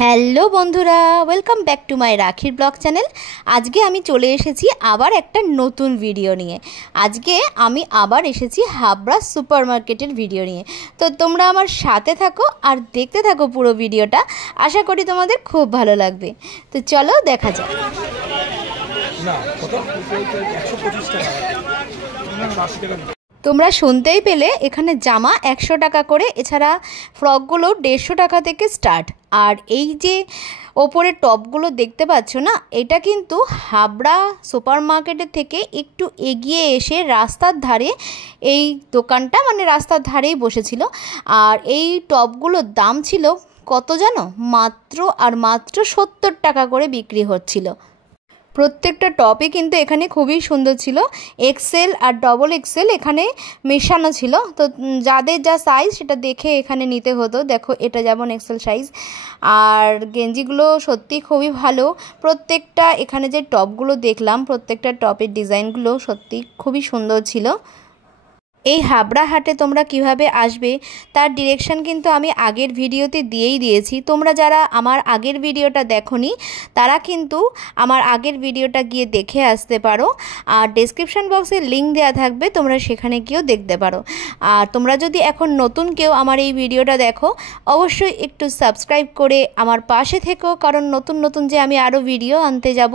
Hello বন্ধুরা, welcome back to my রাখির blog channel. আজকে আমি চলে এসেছি আবার একটা নতুন ভিডিও নিয়ে। আজকে আমি আবার এসেছি হাবড়া সুপার মার্কেটের ভিডিও নিয়ে। তো তোমরা আমার সাথে থাকো আর দেখতে থাকো পুরো ভিডিওটা। আশা করি তোমাদের খুব ভালো লাগবে। তো চলো দেখা যাক। তোমরা শুনতেই পেলে, এখানে জামা 100 টাকা করে, এছাড়া ফ্রকগুলো 150 টাকা থেকে স্টার্ট। আর এই যে ওপরে টপগুলো দেখতে পাচ্ছ না, এটা কিন্তু হাবড়া সুপার মার্কেটের থেকে একটু এগিয়ে এসে রাস্তার ধারে এই দোকানটা, মানে রাস্তার ধারেই বসেছিল। আর এই টপগুলোর দাম ছিল কত জানো? মাত্র আর মাত্র 70 টাকা করে বিক্রি হচ্ছিল। প্রত্যেকটা টপই কিন্তু এখানে খুবই সুন্দর ছিল। এক্সেল আর ডবল এক্সেল এখানে মেশানো ছিল। তো যাদের যা সাইজ সেটা দেখে এখানে নিতে হতো। দেখো, এটা যেমন এক্সেল সাইজ। আর গেঞ্জিগুলো সত্যি খুবই ভালো। প্রত্যেকটা এখানে যে টপগুলো দেখলাম, প্রত্যেকটা টপের ডিজাইনগুলো সত্যি খুবই সুন্দর ছিল। এই হাবড়া হাটে তোমরা কিভাবে আসবে তার ডিরেকশন কিন্তু আমি আগের ভিডিওতে দিয়েই দিয়েছি। তোমরা যারা আমার আগের ভিডিওটা দেখোনি তারা কিন্তু আমার আগের ভিডিওটা গিয়ে দেখে আসতে পারো। আর ডেসক্রিপশন বক্সে লিঙ্ক দেওয়া থাকবে, তোমরা সেখানে গিয়েও দেখতে পারো। আর তোমরা যদি এখন নতুন কেউ আমার এই ভিডিওটা দেখো, অবশ্যই একটু সাবস্ক্রাইব করে আমার পাশে থেকো, কারণ নতুন নতুন যে আমি আরও ভিডিও আনতে যাব,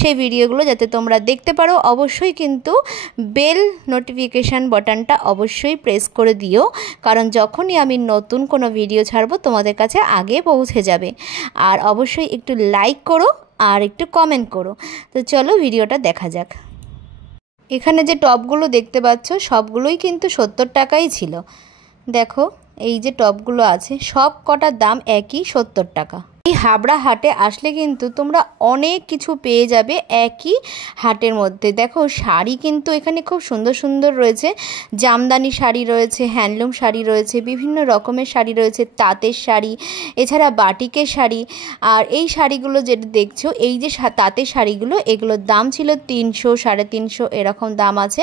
সেই ভিডিওগুলো যাতে তোমরা দেখতে পারো, অবশ্যই কিন্তু বেল নোটিফিকেশান বাটনটা অবশ্যই প্রেস করে দিও, কারণ যখনই আমি নতুন কোনো ভিডিও ছাড়বো তোমাদের কাছে আগে পৌঁছে যাবে। আর অবশ্যই একটু লাইক করো আর একটু কমেন্ট করো। তো চলো ভিডিওটা দেখা যাক। এখানে যে টপগুলো দেখতে পাচ্ছ সবগুলোই কিন্তু 70 টাকাই ছিল। দেখো, এই যে টপগুলো আছে সব কটার দাম একই, 70 টাকা। এই হাবড়া হাটে আসলে কিন্তু তোমরা অনেক কিছু পেয়ে যাবে একই হাটের মধ্যে। দেখো, শাড়ি কিন্তু এখানে খুব সুন্দর সুন্দর রয়েছে। জামদানি শাড়ি রয়েছে, হ্যান্ডলুম শাড়ি রয়েছে, বিভিন্ন রকমের শাড়ি রয়েছে, তাঁতের শাড়ি, এছাড়া বাটিকের শাড়ি। আর এই শাড়িগুলো যেটা দেখছো, এই যে তাঁতের শাড়িগুলো, এগুলোর দাম ছিল 300, 350 এরকম দাম আছে।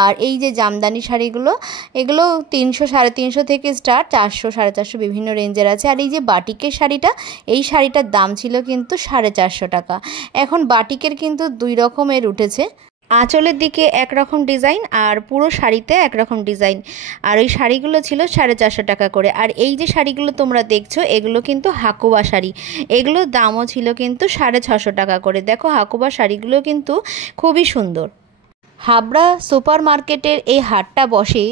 আর এই যে জামদানি শাড়িগুলো, এগুলো 300, 350 থেকে স্টার্ট, 400, 450 বিভিন্ন রেঞ্জের আছে। আর এই যে বাটিকের শাড়িটা, এই শাড়িটার দাম ছিল কিন্তু 450 টাকা। এখন বাটিকের কিন্তু 2 রকমের উঠেছে। আঁচলের দিকে একরকম ডিজাইন আর পুরো শাড়িতে একরকম ডিজাইন। আর ওই শাড়িগুলো ছিল 450 টাকা করে। আর এই যে শাড়িগুলো তোমরা দেখছো, এগুলো কিন্তু হাকুবা শাড়ি। এগুলোর দামও ছিল কিন্তু 650 টাকা করে। দেখো, হাকুবা শাড়িগুলো কিন্তু খুবই সুন্দর। হাবড়া সুপার মার্কেটের এই হাটটা বসে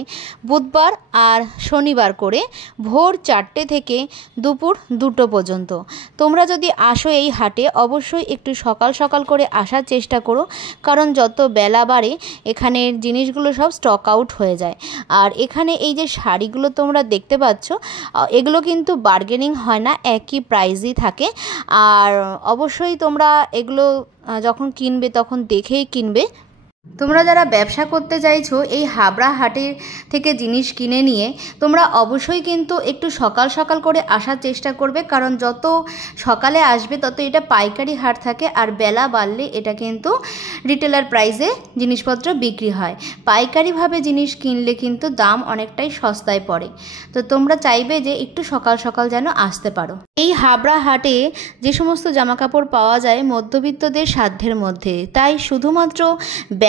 বুধবার আর শনিবার করে ভোর 4টে থেকে দুপুর 2টো পর্যন্ত। তোমরা যদি আসো এই হাটে, অবশ্যই একটু সকাল সকাল করে আসার চেষ্টা করো, কারণ যত বেলা বাড়ে এখানের জিনিসগুলো সব স্টক আউট হয়ে যায়। আর এখানে এই যে শাড়িগুলো তোমরা দেখতে পাচ্ছ, এগুলো কিন্তু বার্গেনিং হয় না, একই প্রাইসই থাকে। আর অবশ্যই তোমরা এগুলো যখন কিনবে তখন দেখেই কিনবে। তোমরা যারা ব্যবসা করতে চাইছো এই হাবড়া হাটের থেকে জিনিস কিনে নিয়ে, তোমরা অবশ্যই কিন্তু একটু সকাল সকাল করে আসার চেষ্টা করবে, কারণ যত সকালে আসবে তত এটা পাইকারি হাট থাকে। আর বেলা বাড়লে এটা কিন্তু রিটেলার প্রাইসে জিনিসপত্র বিক্রি হয়। পাইকারিভাবে জিনিস কিনলে কিন্তু দাম অনেকটাই সস্তায় পড়ে। তো তোমরা চাইবে যে একটু সকাল সকাল যেন আসতে পারো। এই হাবড়া হাটে যে সমস্ত জামাকাপড় পাওয়া যায় মধ্যবিত্তদের সাধ্যের মধ্যে, তাই শুধুমাত্র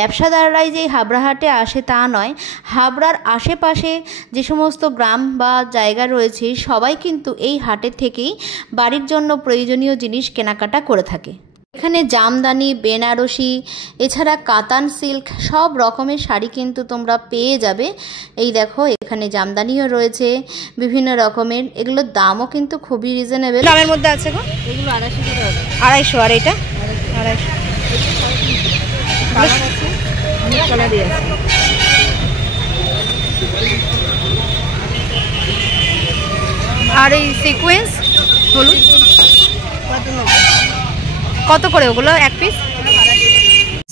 ব্যবসাদাররাই যে হাবড়া হাটে আসে তা নয়, হাবড়ার আশেপাশে যে সমস্ত গ্রাম বা জায়গা রয়েছে সবাই কিন্তু এই হাটের থেকেই বাড়ির জন্য প্রয়োজনীয় জিনিস কেনাকাটা করে থাকে। এখানে জামদানি, বেনারসি, এছাড়া কাতান সিল্ক সব রকমের শাড়ি কিন্তু তোমরা পেয়ে যাবে। এই দেখো, এখানে জামদানিও রয়েছে বিভিন্ন রকমের। এগুলোর দামও কিন্তু খুবই রিজনেবল দামের মধ্যে আছে গো। এগুলো 250 টাকা। 250। আর এটা 250। আর এই সিকোয়েন্স হলুদ কত করে? ওগুলো এক পিস।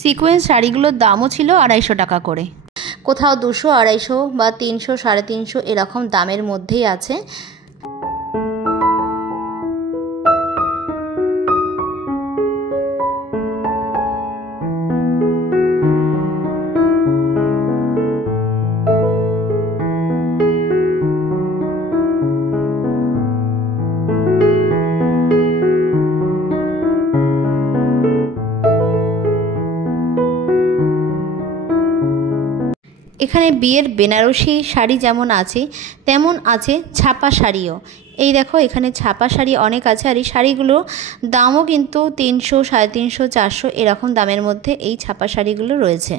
সিকোয়েন্স শাড়িগুলোর দামও ছিল 250 টাকা করে। কোথাও 200, 250 বা 300, 350 এরকম দামের মধ্যেই আছে। এখানে বিয়ের বেনারসি শাড়ি যেমন আছে তেমন আছে ছাপা শাড়িও। এই দেখো এখানে ছাপা শাড়ি অনেক আছে, আর এই শাড়িগুলো দামও কিন্তু 300, 350, 400 এরকম দামের মধ্যে এই ছাপা শাড়িগুলো রয়েছে।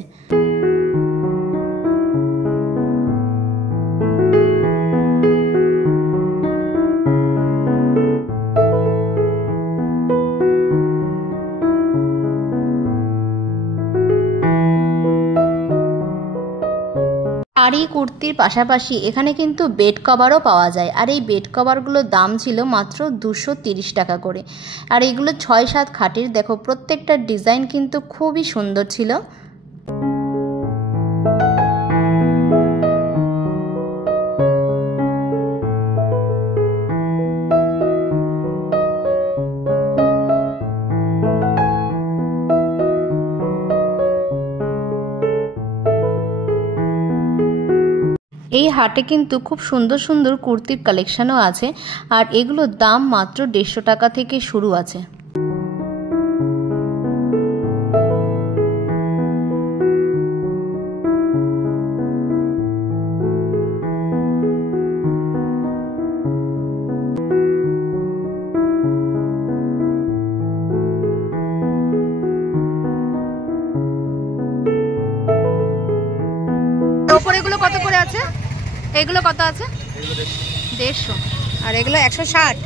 শাড়ি কুর্তির পাশাপাশি এখানে কিন্তু বেড কভারও পাওয়া যায়, আর এই বেড কভারগুলোর দাম ছিল মাত্র 230 টাকা করে। আর এগুলো 6-7 খাটের, দেখো প্রত্যেকটা ডিজাইন কিন্তু খুবই সুন্দর ছিল। এই হাটে কিন্তু খুব সুন্দর সুন্দর কুর্তির কালেকশনও আছে, আর এগুলোর দাম মাত্র 150 টাকা থেকে শুরু আছে। ওপরেগুলো কত করে আছে? এগুলো কত আছে? 150, আর এগুলো 160।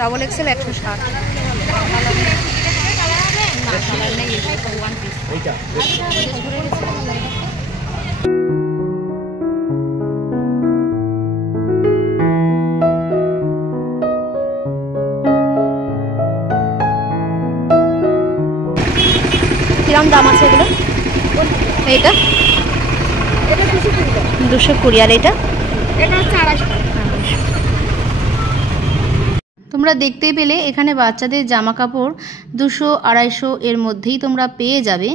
Double XL 160। কিরম দাম আছে এগুলো? এইটা 220, আর এটা হচ্ছে 250। তোমরা দেখতেই পেলে এখানে বাচ্চাদের জামা কাপড় 200-250 এর মধ্যেই তোমরা পেয়ে যাবে।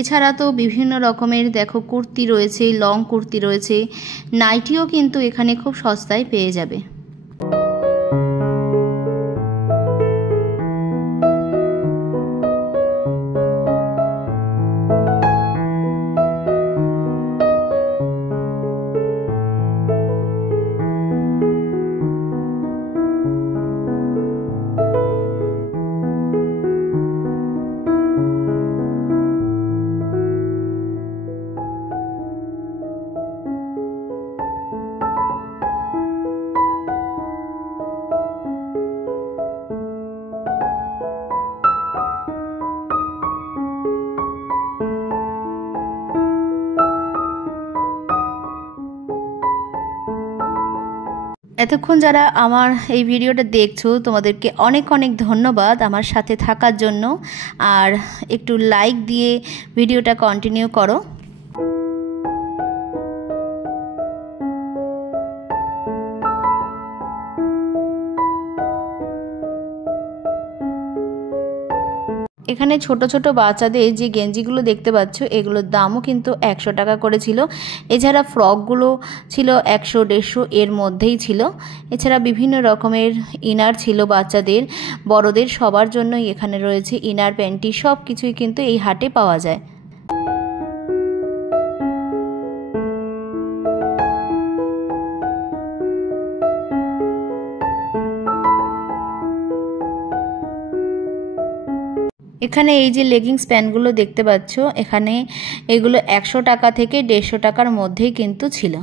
এছাড়া তো বিভিন্ন রকমের দেখো কুর্তি রয়েছে, লং কুর্তি রয়েছে, নাইটিও কিন্তু এখানে খুব সস্তায় পেয়ে যাবে। এতক্ষণ যারা আমার এই ভিডিওটা দেখছো তোমাদেরকে অনেক অনেক ধন্যবাদ আমার সাথে থাকার জন্য, আর একটু লাইক দিয়ে ভিডিওটা কন্টিনিউ করো। এখানে ছোট ছোট বাচ্চাদের যে গেঞ্জিগুলো দেখতে পাচ্ছ এগুলোর দামও কিন্তু 100 টাকা করে ছিল। এছাড়া ফ্রকগুলো ছিল 100-150 এর মধ্যেই ছিল। এছাড়া বিভিন্ন রকমের ইনার ছিল বাচ্চাদের, বড়দের সবার জন্যই এখানে রয়েছে ইনার, প্যান্টি সব কিছুই কিন্তু এই হাটে পাওয়া যায়। এখানে এই যে লেগিংস প্যান্টগুলো দেখতে পাচ্ছ এখানে এগুলো 100 টাকা থেকে 150 টাকার মধ্যেই কিন্তু ছিল।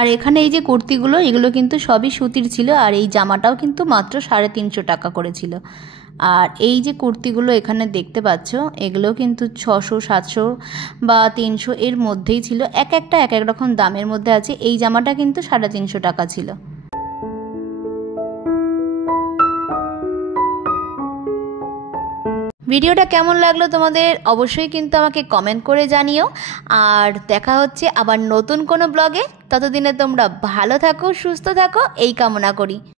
আর এখানে এই যে কুর্তিগুলো এগুলো কিন্তু সবই সুতির ছিল, আর এই জামাটাও কিন্তু মাত্র 350 টাকা করেছিল। আর এই যে কুর্তিগুলো এখানে দেখতে পাচ্ছ এগুলো কিন্তু 600, 700 বা 300 এর মধ্যেই ছিল, এক একটা এক এক রকম দামের মধ্যে আছে। এই জামাটা কিন্তু 350 টাকা ছিল। ভিডিওটা কেমন লাগলো তোমাদের অবশ্যই কিন্তু আমাকে কমেন্ট করে জানিও, আর দেখা হচ্ছে আবার নতুন কোনো ব্লগে। ততদিনে তোমরা ভালো থাকো, সুস্থ থাকো এই কামনা করি।